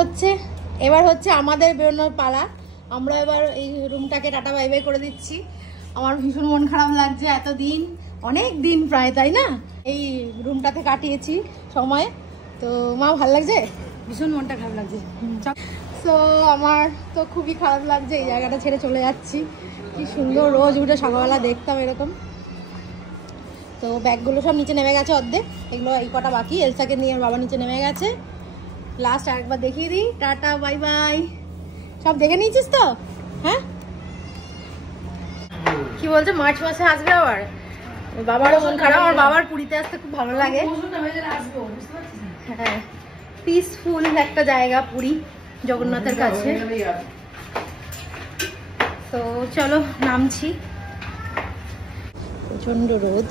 হচ্ছে এবার হচ্ছে আমাদের বেরোনোর পালা। আমরা এবার এই রুমটাকে টাটা বাই বাই করে দিচ্ছি। আমার ভীষণ মন খারাপ লাগছে, এতদিন অনেক দিন প্রায়, তাই না, এই রুমটাতে কাটিয়েছি সময়। তো মা ভালো লাগছে? ভীষণ মনটা খারাপ লাগছে। তো আমার তো খুবই খারাপ লাগছে, এই জায়গাটা ছেড়ে চলে যাচ্ছি। কি সুন্দর রোজ উঠে সকালবেলা দেখতাম এরকম। তো ব্যাগগুলো সব নিচে নেমে গেছে অর্ধেক, এগুলো এই কটা বাকি। এলসাকে নিয়ে বাবা নিচে নেমে গেছে। লাস্ট আরেকবার দেখিয়ে দিই, টাটা বাই বাই। সব দেখে নিয়েছিস তো? হ্যাঁ, কি বলছে মার্চ মাসে আসবে আবার। বাবারও মন খারাপ, আমার বাবার পুরীতে আসতে খুব ভালো লাগে। হ্যাঁ, পিসফুল একটা জায়গা পুরী জগন্নাথের কাছে। তো চলো নামছি। প্রচন্ড রোদ।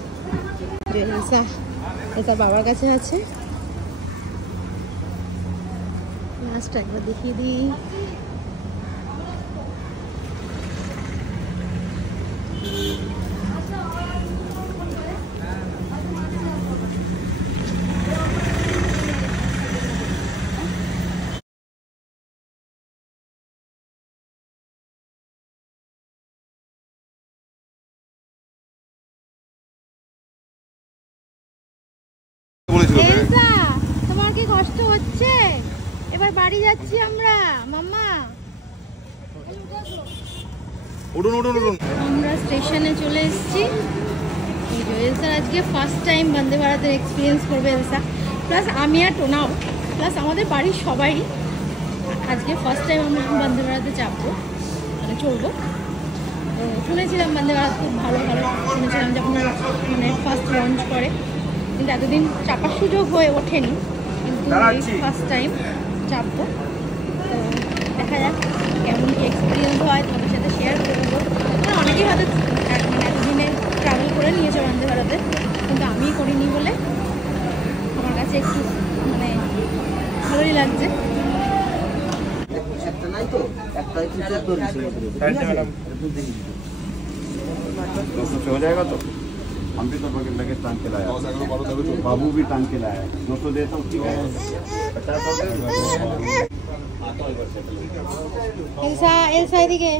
এসা বাবার কাছে আছে। লাস্ট একবার দেখিয়ে দিই। এলসা, তোমার কি কষ্ট হচ্ছে? এবার বাড়ি যাচ্ছি আমরা। মাম্মা উঠুন উঠুন উঠুন। আমরা স্টেশনে চলে এসেছি। এলসা আজকে ফার্স্ট টাইম বন্দে ভারতের এক্সপিরিয়েন্স করবে এলসা, প্লাস আমি আর টোনাও, প্লাস আমাদের বাড়ির সবাই আজকে ফার্স্ট টাইম আমরা বন্দে ভারতে চাপবো, মানে চলবো। তো শুনেছিলাম বন্দে ভারত খুব ভালো ভালো, শুনেছিলাম যখন মানে ফার্স্ট লঞ্চ করে, কিন্তু এতদিন চাপার সুযোগ হয়ে ওঠেনি। কিন্তু এই ফার্স্ট টাইম চাপবো। তো দেখা যাক কেমন কি এক্সপিরিয়েন্স হয়, তোমাদের সাথে শেয়ার করবো। মানে অনেকেই হয়তো মানে এতদিনে ট্রাভেল করে নিয়েছে বন্দে ভারতে, কিন্তু আমি করিনি বলে আমার কাছে একটু মানে ভালোই লাগছে। हो जाएगा तो हम भी तो बगल लगे टांग के लाया, बाबू भी टांग के लाया। 200 देता हूँ, 50 এলসা, এলসা এদিকে।